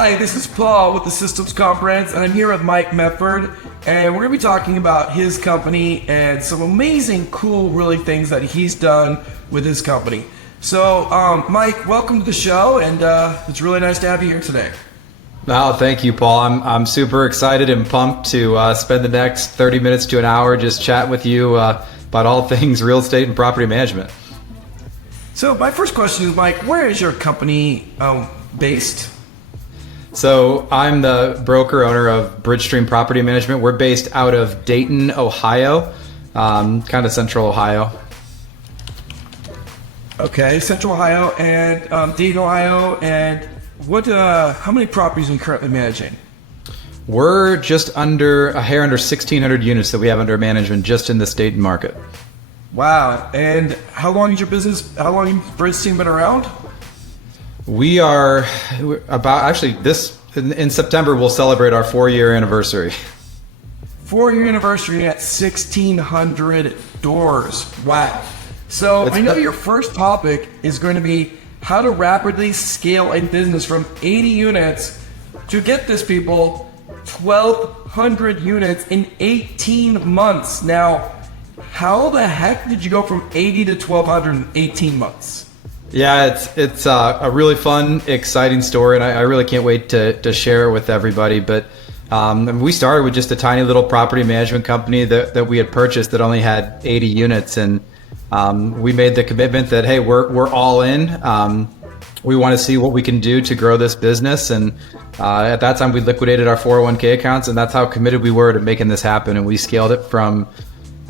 Hi, this is Paul with the Systems Conference, and I'm here with Mike Mefferd, and we're going to be talking about his company and some amazing, cool, really things that he's done with his company. So, Mike, welcome to the show, and it's really nice to have you here today. No, thank you, Paul. I'm super excited and pumped to spend the next 30 minutes to an hour just chatting with you about all things real estate and property management. So, my first question is, Mike, where is your company based? So I'm the broker owner of Bridgestream Property Management. We're based out of Dayton, Ohio, kind of central Ohio. Okay, Central Ohio and Dayton, Ohio. And what? How many properties are you currently managing? We're just under a hair under 1,600 units that we have under management just in this Dayton market. Wow! And how long is your business? How long has Bridgestream been around? We are about, actually, in September, we'll celebrate our 4-year anniversary. 4-year anniversary at 1,600 doors. Wow. So I know your first topic is going to be how to rapidly scale a business from 80 units to, get this, people, 1,200 units in 18 months. Now, how the heck did you go from 80 to 1,200 in 18 months? Yeah, it's a really fun, exciting story, and I really can't wait to share it with everybody. But we started with just a tiny little property management company that we had purchased that only had 80 units, and we made the commitment that, hey, we're all in. We want to see what we can do to grow this business, and at that time we liquidated our 401k accounts, and that's how committed we were to making this happen. And we scaled it from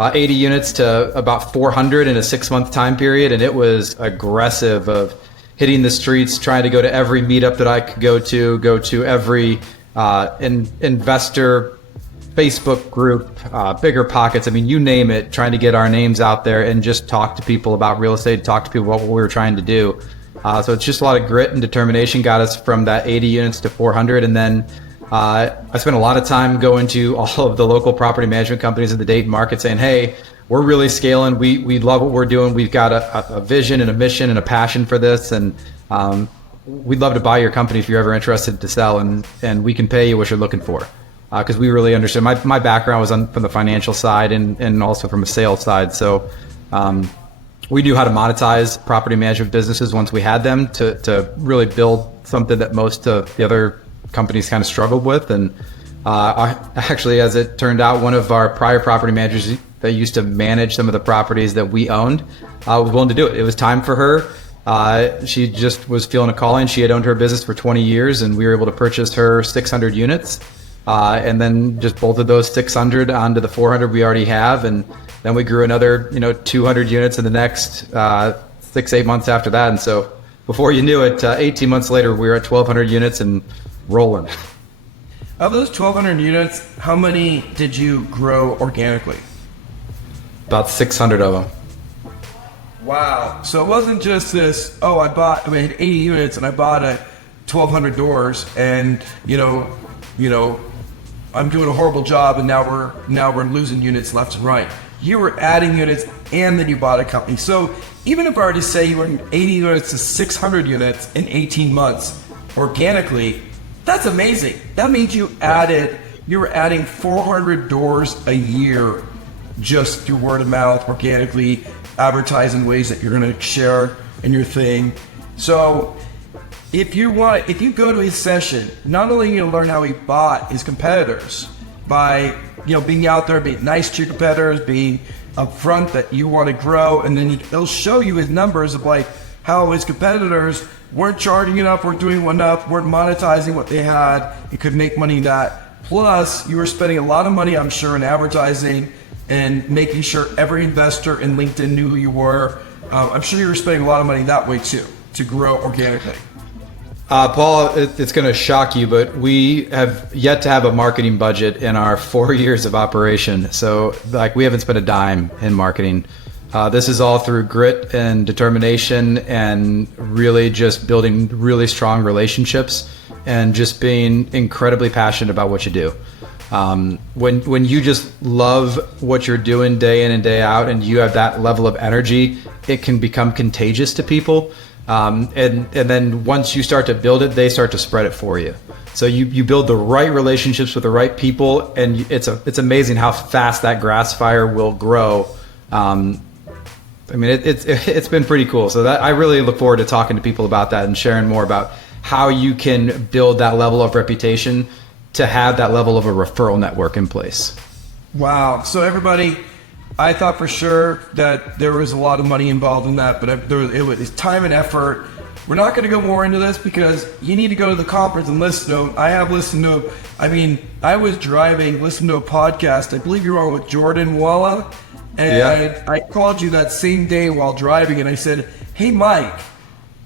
80 units to about 400 in a 6-month time period, and it was aggressive of hitting the streets, trying to go to every meetup that I could go to every investor Facebook group, Bigger Pockets. I mean, you name it, trying to get our names out there and just talk to people about real estate, talk to people about what we were trying to do. So it's just a lot of grit and determination got us from that 80 units to 400, and then I spent a lot of time going to all of the local property management companies in the Dayton market saying, hey, we're really scaling. We love what we're doing. We've got a vision and a mission and a passion for this. And we'd love to buy your company if you're ever interested to sell, and we can pay you what you're looking for. Because we really understood. My background was from the financial side and also from a sales side. So we knew how to monetize property management businesses once we had them to really build something that most of the other companies kind of struggled with. And actually, as it turned out, one of our prior property managers that used to manage some of the properties that we owned was willing to do it. It was time for her. She just was feeling a calling. She had owned her business for 20 years, and we were able to purchase her 600 units, and then just bolted those 600 onto the 400 we already have, and then we grew another 200 units in the next 6-8 months after that. And so before you knew it, 18 months later, we were at 1,200 units and rolling. Of those 1,200 units, how many did you grow organically? About 600 of them. Wow. So it wasn't just this, I had 80 units and I bought 1,200 doors, and I'm doing a horrible job, and now we're losing units left and right. You were adding units, and then you bought a company. So even if I were to say you went from 80 units to 600 units in 18 months organically, that's amazing. That means you were adding 400 doors a year just through word of mouth, organically, advertising ways that you're going to share in your thing. So if you go to his session, not only are you going to learn how he bought his competitors by being out there, being nice to your competitors, being upfront that you want to grow, and then he'll show you his numbers of like how his competitors weren't charging enough, weren't doing enough, weren't monetizing what they had, and could make money in that. Plus, you were spending a lot of money, I'm sure, in advertising and making sure every investor in LinkedIn knew who you were. I'm sure you were spending a lot of money that way too, to grow organically. Paul, it's going to shock you, but we have yet to have a marketing budget in our 4 years of operation. So we haven't spent a dime in marketing. This is all through grit and determination, and really just building really strong relationships and just being incredibly passionate about what you do. When you just love what you're doing day in and day out, and you have that level of energy, it can become contagious to people. And then once you start to build it, they start to spread it for you. So you build the right relationships with the right people, and it's amazing how fast that grass fire will grow. I mean, it's been pretty cool. So that I really look forward to talking to people about that and sharing more about how you can build that level of reputation to have that level of a referral network in place. Wow. So everybody, I thought for sure that there was a lot of money involved in that, but it was time and effort. We're not going to go more into this because you need to go to the conference and listen to them. I have listened to, I was driving, listening to a podcast. I believe you were on with Jordan Walla. And yeah. I called you that same day while driving, and I said, hey, Mike,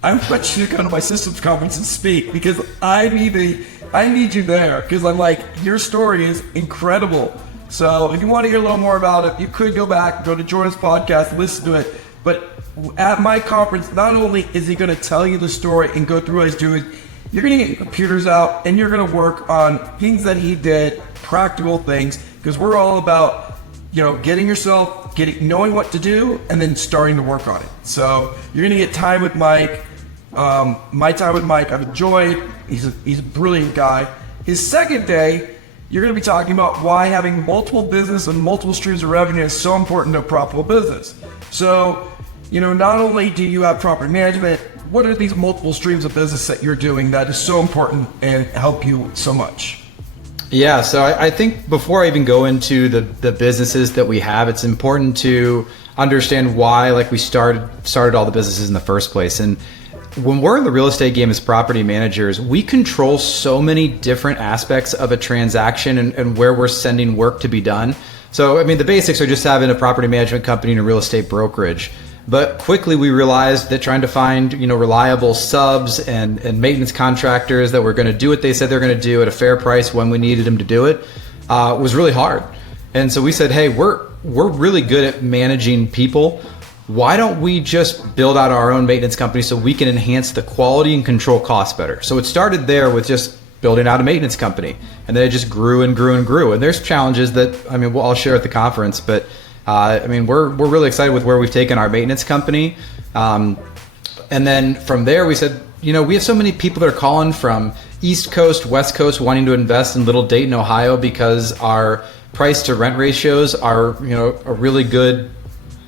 I want you to come to my systems conference and speak because I need you there because I'm like, your story is incredible. So if you want to hear a little more about it, you could go back, go to Jordan's podcast, listen to it. But at my conference, not only is he going to tell you the story and go through what he's doing, you're going to get your computers out and you're going to work on things that he did, practical things, because we're all about knowing what to do and then starting to work on it. So you're gonna get time with Mike. My time with Mike, I've enjoyed. He's a brilliant guy. His second day, you're gonna be talking about why having multiple business and multiple streams of revenue is so important to a profitable business. So, not only do you have property management, what are these multiple streams of business that you're doing that is so important and help you so much? Yeah, so I think before I even go into the businesses that we have, it's important to understand why, like, we started all the businesses in the first place. And when we're in the real estate game as property managers, we control so many different aspects of a transaction and where we're sending work to be done. So, the basics are just having a property management company and a real estate brokerage. But quickly we realized that trying to find, reliable subs and maintenance contractors that were going to do what they said they're going to do at a fair price when we needed them to do it was really hard. And so we said, hey, we're really good at managing people. Why don't we just build out our own maintenance company so we can enhance the quality and control costs better? So it started there with just building out a maintenance company, and then it just grew and grew and grew. And there's challenges that I'll share at the conference, but we're really excited with where we've taken our maintenance company. And then from there we said, we have so many people that are calling from East Coast, West Coast, wanting to invest in little Dayton, Ohio, because our price to rent ratios are, a really good.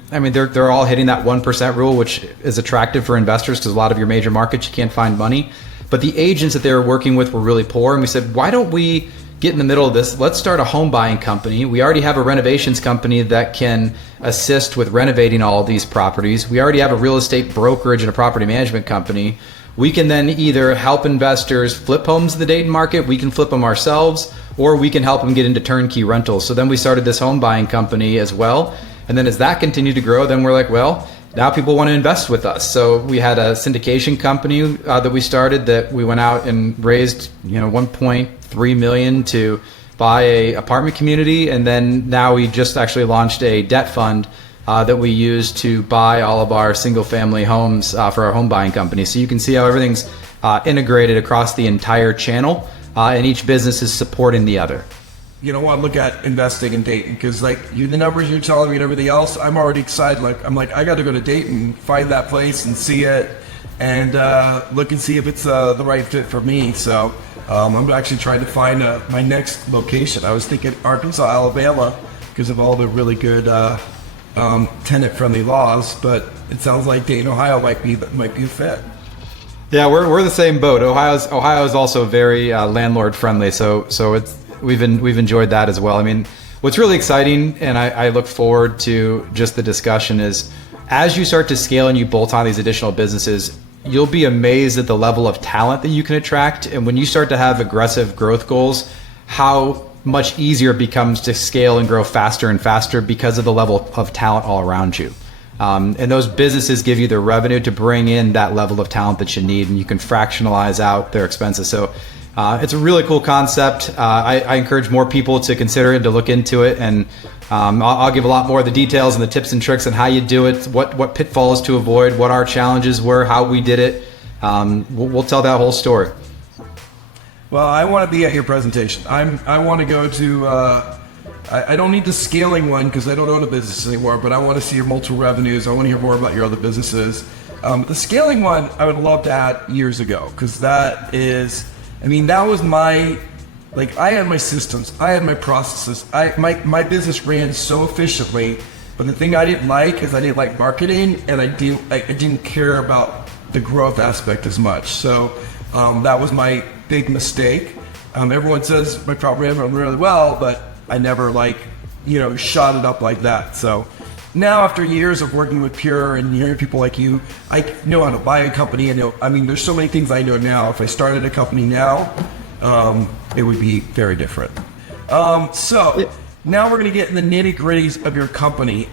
They're all hitting that 1% rule, which is attractive for investors because a lot of your major markets, you can't find money. But the agents that they were working with were really poor. And we said, why don't we get in the middle of this? Let's start a home buying company. We already have a renovations company that can assist with renovating all of these properties. We already have a real estate brokerage and a property management company. We can then either help investors flip homes in the Dayton market, we can flip them ourselves, or we can help them get into turnkey rentals. So then we started this home buying company as well. And then as that continued to grow, then we're like, well, now people want to invest with us. So we had a syndication company that we started that we went out and raised, $1.3 million to buy a apartment community. And then now we just actually launched a debt fund that we use to buy all of our single family homes for our home buying company. So you can see how everything's integrated across the entire channel, and each business is supporting the other. I look at investing in Dayton because the numbers you're telling me and everything else, I'm already excited. I got to go to Dayton, find that place and see it, and look and see if it's the right fit for me. So I'm actually trying to find my next location. I was thinking Arkansas, Alabama, because of all the really good tenant-friendly laws, but it sounds like Dayton, Ohio might be a fit. Yeah, we're the same boat. Ohio is also very landlord friendly, so we've enjoyed that as well. What's really exciting, and I look forward to just the discussion, is as you start to scale and you bolt on these additional businesses, you'll be amazed at the level of talent that you can attract. And when you start to have aggressive growth goals, how much easier it becomes to scale and grow faster and faster because of the level of talent all around you. And those businesses give you the revenue to bring in that level of talent that you need, and you can fractionalize out their expenses. So it's a really cool concept. I encourage more people to consider it, to look into it, and I'll give a lot more of the details and the tips and tricks on how you do it, what pitfalls to avoid, what our challenges were, how we did it. We'll tell that whole story. Well, I want to be at your presentation. I want to go to, I don't need the scaling one because I don't own a business anymore, but I want to see your multiple revenues. I want to hear more about your other businesses. The scaling one, I would love to add years ago because that is, I mean, that was my, like, I had my systems, I had my processes, my business ran so efficiently. But the thing I didn't like is I didn't like marketing, and I didn't care about the growth aspect as much. So that was my big mistake. Everyone says my property ran really well, but I never shot it up like that. So now, after years of working with Pure and hearing people like you, I know how to buy a company. There's so many things I know now. If I started a company now, it would be very different. So now we're going to get in the nitty gritties of your company.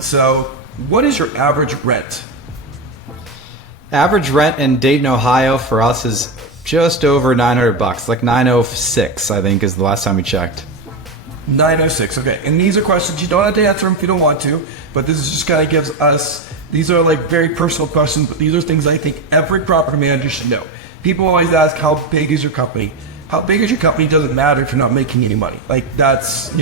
So what is your average rent? Average rent in Dayton, Ohio for us is just over $900, like 906, I think, is the last time we checked. 906. Okay. And these are questions you don't have to answer them if you don't want to, but this is just kind of gives us, these are like very personal questions, but these are things I think every property manager should know. People always ask, how big is your company? How big is your company doesn't matter if you're not making any money. Like, that's,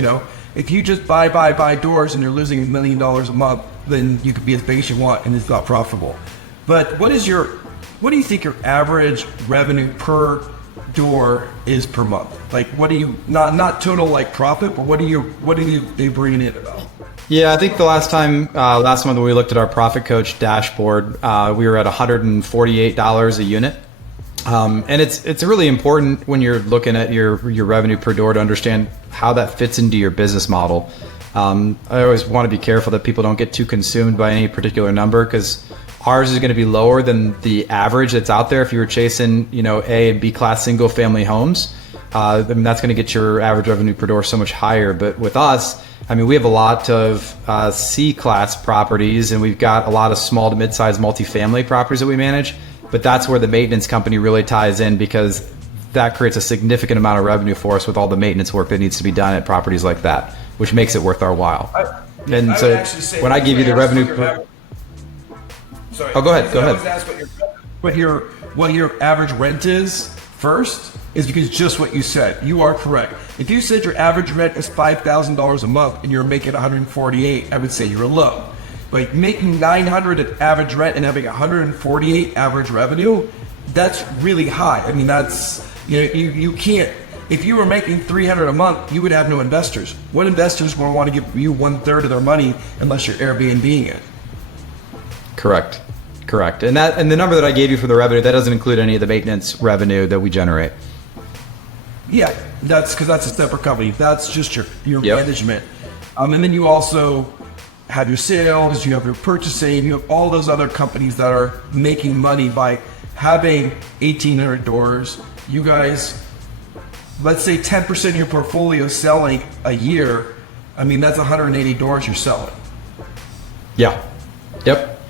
if you just buy doors and you're losing $1 million a month, then you could be as big as you want and it's not profitable. But what do you think your average revenue per door is per month? Like, what do you, not total like profit, but what do they bring in about? Yeah, I think the last month when we looked at our Profit Coach dashboard, we were at $148 a unit. And it's really important when you're looking at your revenue per door to understand how that fits into your business model. I always want to be careful that people don't get too consumed by any particular number, because ours is going to be lower than the average that's out there. If you were chasing, A and B class single family homes, that's going to get your average revenue per door so much higher. But with us, we have a lot of C class properties, and we've got a lot of small to mid-sized multifamily properties that we manage. But that's where the maintenance company really ties in, because that creates a significant amount of revenue for us with all the maintenance work that needs to be done at properties like that, which makes it worth our while. When I give you the revenue... Sorry. Oh, go ahead. I was asked what your average rent is first, is because just what you said. You are correct. If you said your average rent is $5,000 a month and you're making $148, I would say you're low. But making $900 at average rent and having $148 average revenue, that's really high. That's, you can't. If you were making $300 a month, you would have no investors. What investors will want to give you 1/3 of their money unless you're Airbnb-ing it? Correct. And the number that I gave you for the revenue, that doesn't include any of the maintenance revenue that we generate. Yeah, that's because that's a separate company. That's just your management. And then you also have your sales, you have your purchasing, you have all those other companies that are making money by having 1,800 doors. You guys, let's say 10% of your portfolio selling a year. That's 180 doors you're selling. Yeah. Yep.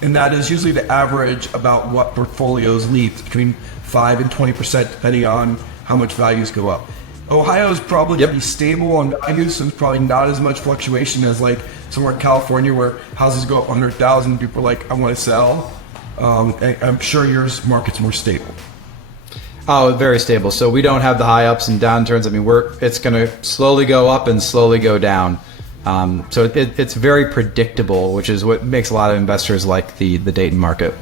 And that is usually the average about what portfolios leave, between 5 and 20%, depending on how much values go up. Ohio is probably pretty stable on values, so there's probably not as much fluctuation as like somewhere in California where houses go up 100,000. People are like, I want to sell. I'm sure yours market's more stable. Oh, very stable. So we don't have the high ups and downturns. It's going to slowly go up and slowly go down. So it's very predictable, which is what makes a lot of investors like the Dayton market.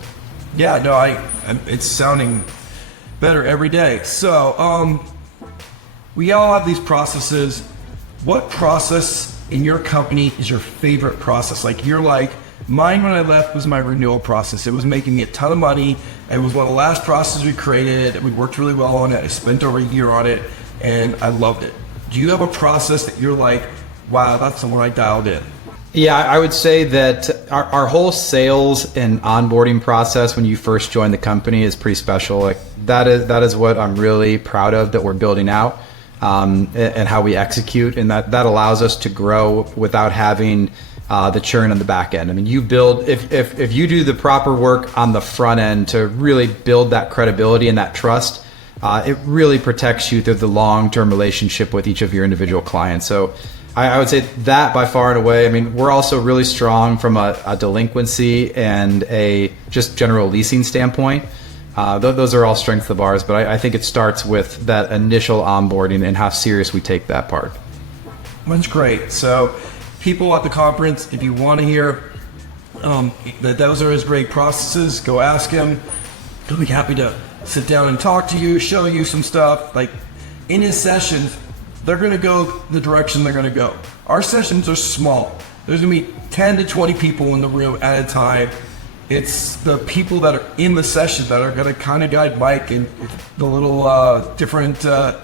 Yeah, no, it's sounding better every day. So we all have these processes. What process in your company is your favorite process? Like, you're like, mine when I left was my renewal process. It was making me a ton of money. It was one of the last processes we created. We worked really well on it. I spent over a year on it, and I loved it. Do you have a process that you're like, wow, that's the one I dialed in? Yeah, I would say that our whole sales and onboarding process when you first join the company is pretty special. Like, that is what I'm really proud of that we're building out, and how we execute, and that allows us to grow without having the churn on the back end. You build, if you do the proper work on the front end to really build that credibility and that trust, it really protects you through the long-term relationship with each of your individual clients. So I would say that by far and away. We're also really strong from a delinquency and a just general leasing standpoint. Those are all strengths of ours, but I think it starts with that initial onboarding and how serious we take that part. That's great. So people at the conference, if you want to hear that those are his great processes, go ask him. He'll be happy to sit down and talk to you, show you some stuff. Like in his sessions, they're going to go the direction they're going to go. Our sessions are small. There's going to be 10 to 20 people in the room at a time. It's the people that are in the session that are going to kind of guide Mike and the little different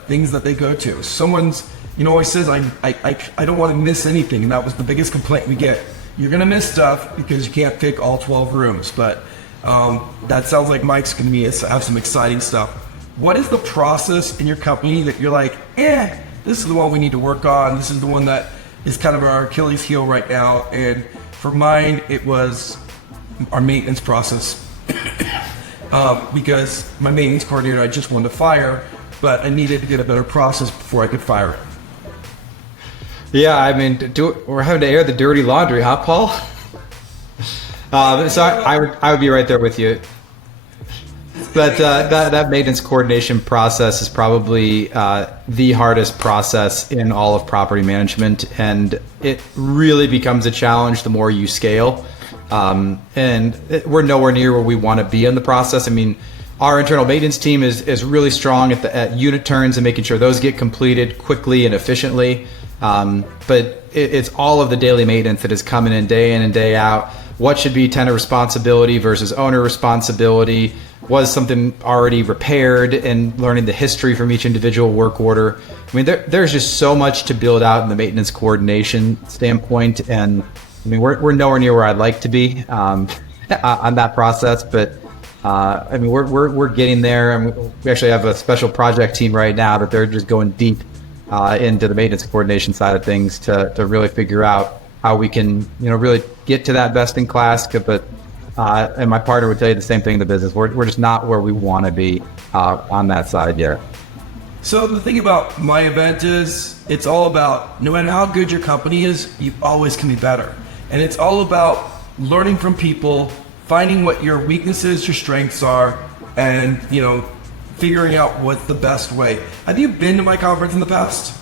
things that they go to. Someone's, always says, I don't want to miss anything. And that was the biggest complaint we get. You're going to miss stuff because you can't pick all 12 rooms. But that sounds like Mike's going to have some exciting stuff. What is the process in your company that you're like, this is the one we need to work on. This is the one that is kind of our Achilles heel right now. And for mine, it was our maintenance process. Because my maintenance coordinator, I just wanted to fire, but I needed to get a better process before I could fire it. Yeah, I mean, we're having to air the dirty laundry, huh, Paul? So I would be right there with you. But that maintenance coordination process is probably the hardest process in all of property management, and it really becomes a challenge the more you scale. We're nowhere near where we want to be in the process. I mean, our internal maintenance team is really strong at unit turns and making sure those get completed quickly and efficiently. But it's all of the daily maintenance that is coming in and day out. What should be tenant responsibility versus owner responsibility? Was something already repaired, and learning the history from each individual work order. I mean, there's just so much to build out in the maintenance coordination standpoint. And I mean, we're nowhere near where I'd like to be on that process, but I mean, we're getting there. And we actually have a special project team right now that they're just going deep into the maintenance coordination side of things to really figure out how we can, really get to that best in class. But and my partner would tell you the same thing in the business. We're just not where we want to be on that side yet. So the thing about my event is it's all about, no matter how good your company is, you always can be better. And it's all about learning from people, finding what your weaknesses, your strengths are, and, figuring out what's the best way. Have you been to my conference in the past?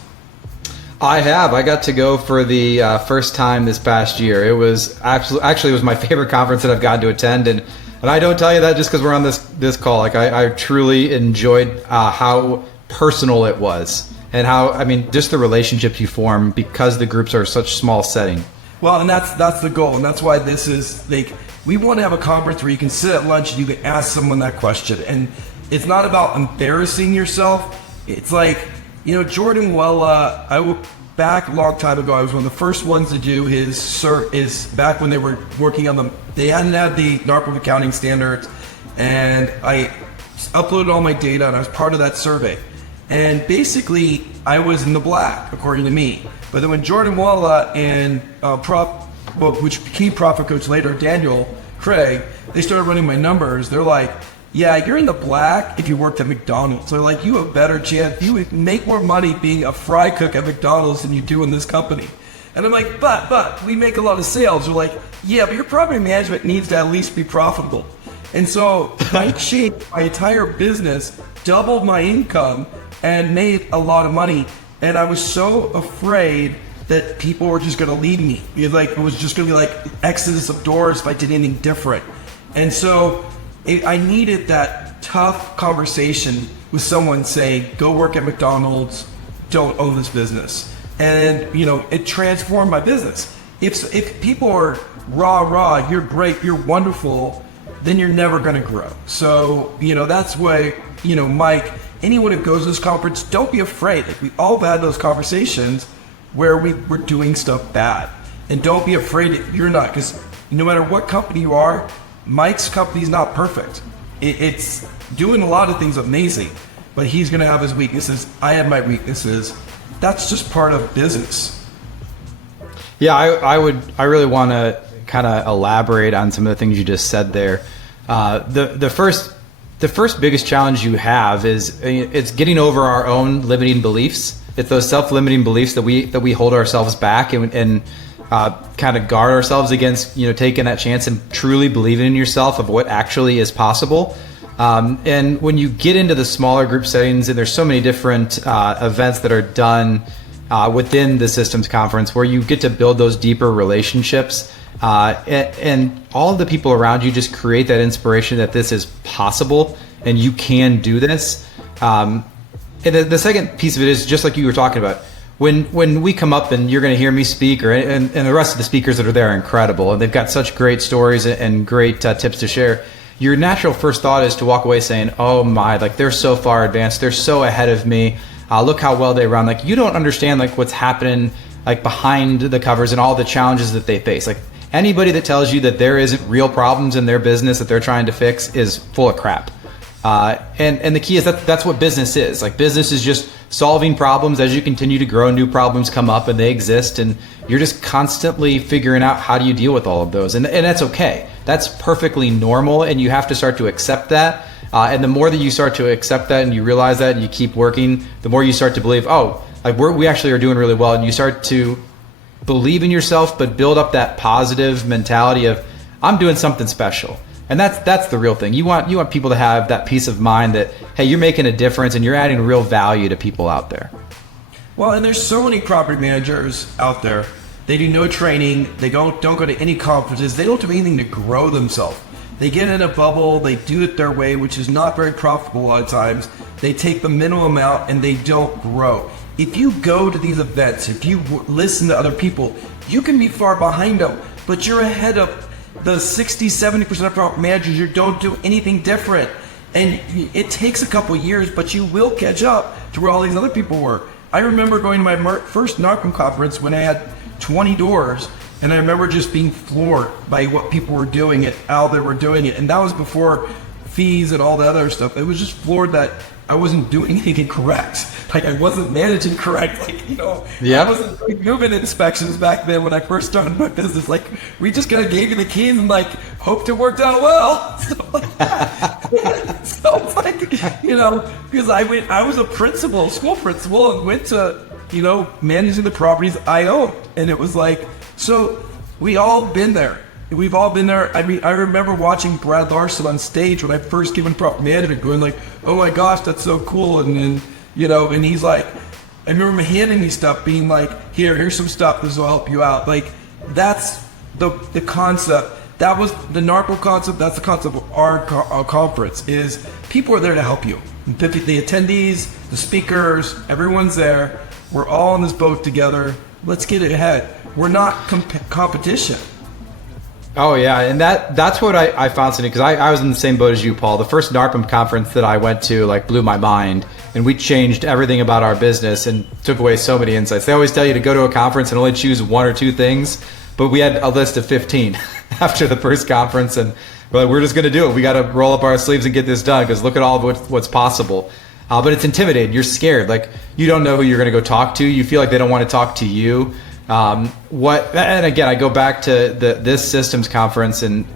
I have. I got to go for the first time this past year. It was actually it was my favorite conference that I've gotten to attend, and I don't tell you that just because we're on this call. Like I truly enjoyed how personal it was, and how, I mean, just the relationships you form because the groups are such small setting. Well, and that's the goal, and that's why this is like, we want to have a conference where you can sit at lunch and you can ask someone that question, and it's not about embarrassing yourself. It's like, Jordan back a long time ago, I was one of the first ones to do his back when they were working on they hadn't had the NARPM accounting standards, and I uploaded all my data and I was part of that survey. And basically I was in the black, according to me. But then when Jordan Walla and which became Profit Coach later, Daniel Craig, they started running my numbers, they're like, yeah, you're in the black if you worked at McDonald's. So like, you have a better chance. You would make more money being a fry cook at McDonald's than you do in this company. And I'm like, but we make a lot of sales. They're like, yeah, but your property management needs to at least be profitable. And so I changed my entire business, doubled my income, and made a lot of money. And I was so afraid that people were just going to leave me. It was just going to be like exodus of doors if I did anything different. And so I needed that tough conversation with someone saying, go work at McDonald's, don't own this business. And, it transformed my business. If people are rah, you're great, you're wonderful, then you're never going to grow. So, that's why, Mike, anyone who goes to this conference, don't be afraid. Like, we all had those conversations where we were doing stuff bad. And don't be afraid if you're not, because no matter what company you are, Mike's company's not perfect. It's doing a lot of things amazing, but he's going to have his weaknesses. I have my weaknesses. That's just part of business. Yeah, I really want to kind of elaborate on some of the things you just said there. The first biggest challenge you have is it's getting over our own limiting beliefs. It's those self-limiting beliefs that we hold ourselves back and kind of guard ourselves against, taking that chance and truly believing in yourself of what actually is possible. And when you get into the smaller group settings, and there's so many different events that are done within the systems conference where you get to build those deeper relationships And all of the people around you just create that inspiration that this is possible and you can do this. And the second piece of it is just like you were talking about. When we come up and you're going to hear me speak, and the rest of the speakers that are there are incredible, and they've got such great stories and great tips to share. Your natural first thought is to walk away saying, "Oh my, like they're so far advanced, they're so ahead of me. Look how well they run." Like you don't understand like what's happening like behind the covers and all the challenges that they face. Like anybody that tells you that there isn't real problems in their business that they're trying to fix is full of crap. And the key is that's what business is. Like business is just solving problems. As you continue to grow, new problems come up and they exist, and you're just constantly figuring out how do you deal with all of those. And that's okay. That's perfectly normal, and you have to start to accept that. And the more that you start to accept that and you realize that and you keep working, the more you start to believe, oh, like we actually are doing really well. And you start to believe in yourself, but build up that positive mentality of I'm doing something special. And that's the real thing. You want people to have that peace of mind that, hey, you're making a difference and you're adding real value to people out there. Well, and there's so many property managers out there. They do no training. They don't go to any conferences. They don't do anything to grow themselves. They get in a bubble. They do it their way, which is not very profitable a lot of times. They take the minimum amount and they don't grow. If you go to these events, if you listen to other people, you can be far behind them, but you're ahead of the 60-70% of property managers who don't do anything different. And it takes a couple years, but you will catch up to where all these other people were. I remember going to my first NARCM conference when I had 20 doors, and I remember just being floored by what people were doing it, how they were doing it. And that was before fees and all the other stuff. It was just floored that I wasn't doing anything correct. Like I wasn't managing correctly, I wasn't doing movement inspections back then when I first started my business. Like we just kind of gave you the keys and like hoped it worked out well. So it's like, because I was a principal, school principal, and went to, managing the properties I owned. And it was like, so we all been there. We've all been there. I mean, I remember watching Brad Larson on stage when I first came in property management, going like, "Oh my gosh, that's so cool!" And and he's like, I remember him handing me stuff, being like, "Here's some stuff. This will help you out." Like, that's the concept. That was the NARCM concept. That's the concept of our conference. Is people are there to help you. The attendees, the speakers, everyone's there. We're all in this boat together. Let's get it ahead. We're not competition. Oh yeah, and that's what I found fascinating, because I was in the same boat as you, Paul. The first NARCM conference that I went to like blew my mind, and we changed everything about our business and took away so many insights. They always tell you to go to a conference and only choose one or two things, but we had a list of 15 after the first conference, and we're just going to do it. We got to roll up our sleeves and get this done, because look at all of what's possible. But it's intimidating. You're scared. Like you don't know who you're going to go talk to. You feel like they don't want to talk to you. And again, I go back to this systems conference, and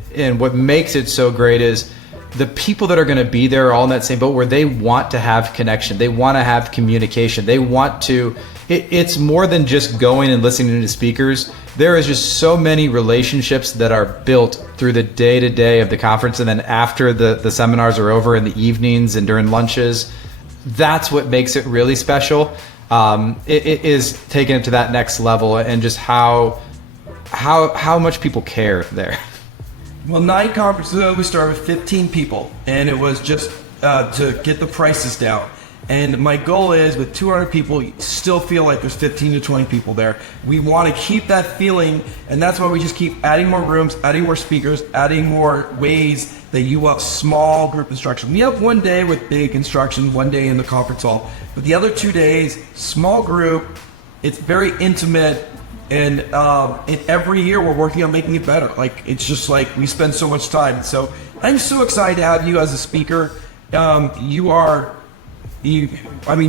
what makes it so great is the people that are going to be there are all in that same boat, where they want to have connection. They want to have communication. They want to, it's more than just going and listening to speakers. There is just so many relationships that are built through the day-to-day of the conference. And then after the seminars are over, in the evenings and during lunches, that's what makes it really special. It is taking it to that next level, and just how much people care there. Well, 9 conferences ago, we started with 15 people, and it was just to get the prices down. And my goal is, with 200 people, you still feel like there's 15 to 20 people there. We want to keep that feeling, and that's why we just keep adding more rooms, adding more speakers, adding more ways that you want small group instruction. We have one day with big instruction, one day in the conference hall, but the other 2 days, small group. It's very intimate, and every year we're working on making it better. Like, it's just like we spend so much time. So I'm so excited to have you as a speaker.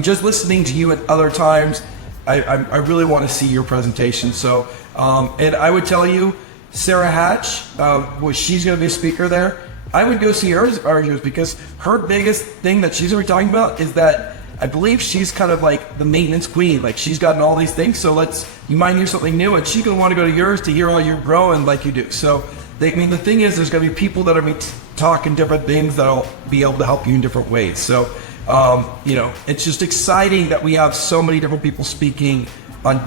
Just listening to you at other times, I really want to see your presentation. So, and I would tell you, Sarah Hatch, she's going to be a speaker there. I would go see hers, because her biggest thing that she's going to be talking about is that I believe she's kind of like the maintenance queen. Like, she's gotten all these things, so you might hear something new, and she's going to want to go to yours to hear all you're growing like you do. So, the thing is, there's going to be people that are going to be talking different things that'll be able to help you in different ways. So, it's just exciting that we have so many different people speaking on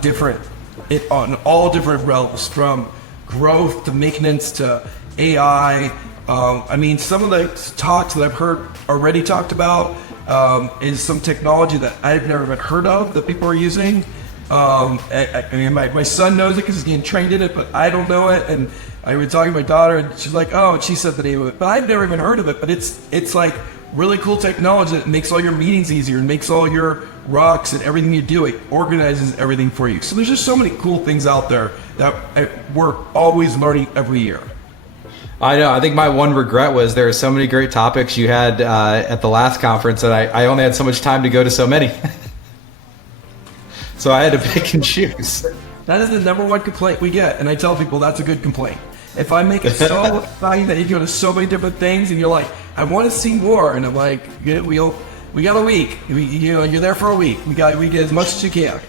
all different realms, from growth to maintenance to AI. I mean, some of the talks that I've heard already talked about is some technology that I've never even heard of that people are using. I mean, my son knows it because he's getting trained in it, but I don't know it. And I was talking to my daughter, and she's like, "Oh," and she said the name of it, but I've never even heard of it. But it's like really cool technology that makes all your meetings easier and makes all your rocks and everything you do. It organizes everything for you. So there's just so many cool things out there that we're always learning every year. I know. I think my one regret was there are so many great topics you had at the last conference that I only had so much time to go to so many. So I had to pick and choose. That is the number one complaint we get, and I tell people that's a good complaint. If I make it so exciting that you go to so many different things, and you're like, I want to see more, and I'm like, we got a week. You're there for a week. We get as much as you can.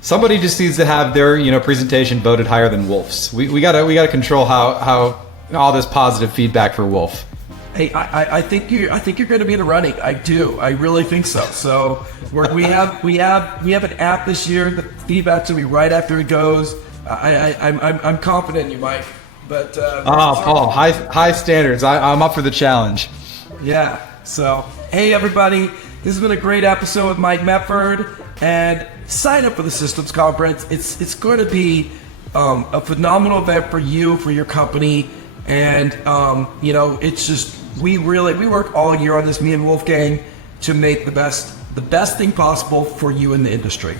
Somebody just needs to have their presentation voted higher than Wolf's. We gotta control how all this positive feedback for Wolf. Hey, I think you're going to be in the running. I do. I really think so. So we have an app this year. The feedback's going to be right after it goes. I'm confident in you, Mike. But Paul, high standards. I'm up for the challenge. Yeah. So hey, everybody, this has been a great episode with Mike Mefferd, and sign up for the Systems Conference. It's going to be a phenomenal event for you, for your company. And, it's just, we work all year on this, me and Wolfgang, to make the best thing possible for you in the industry.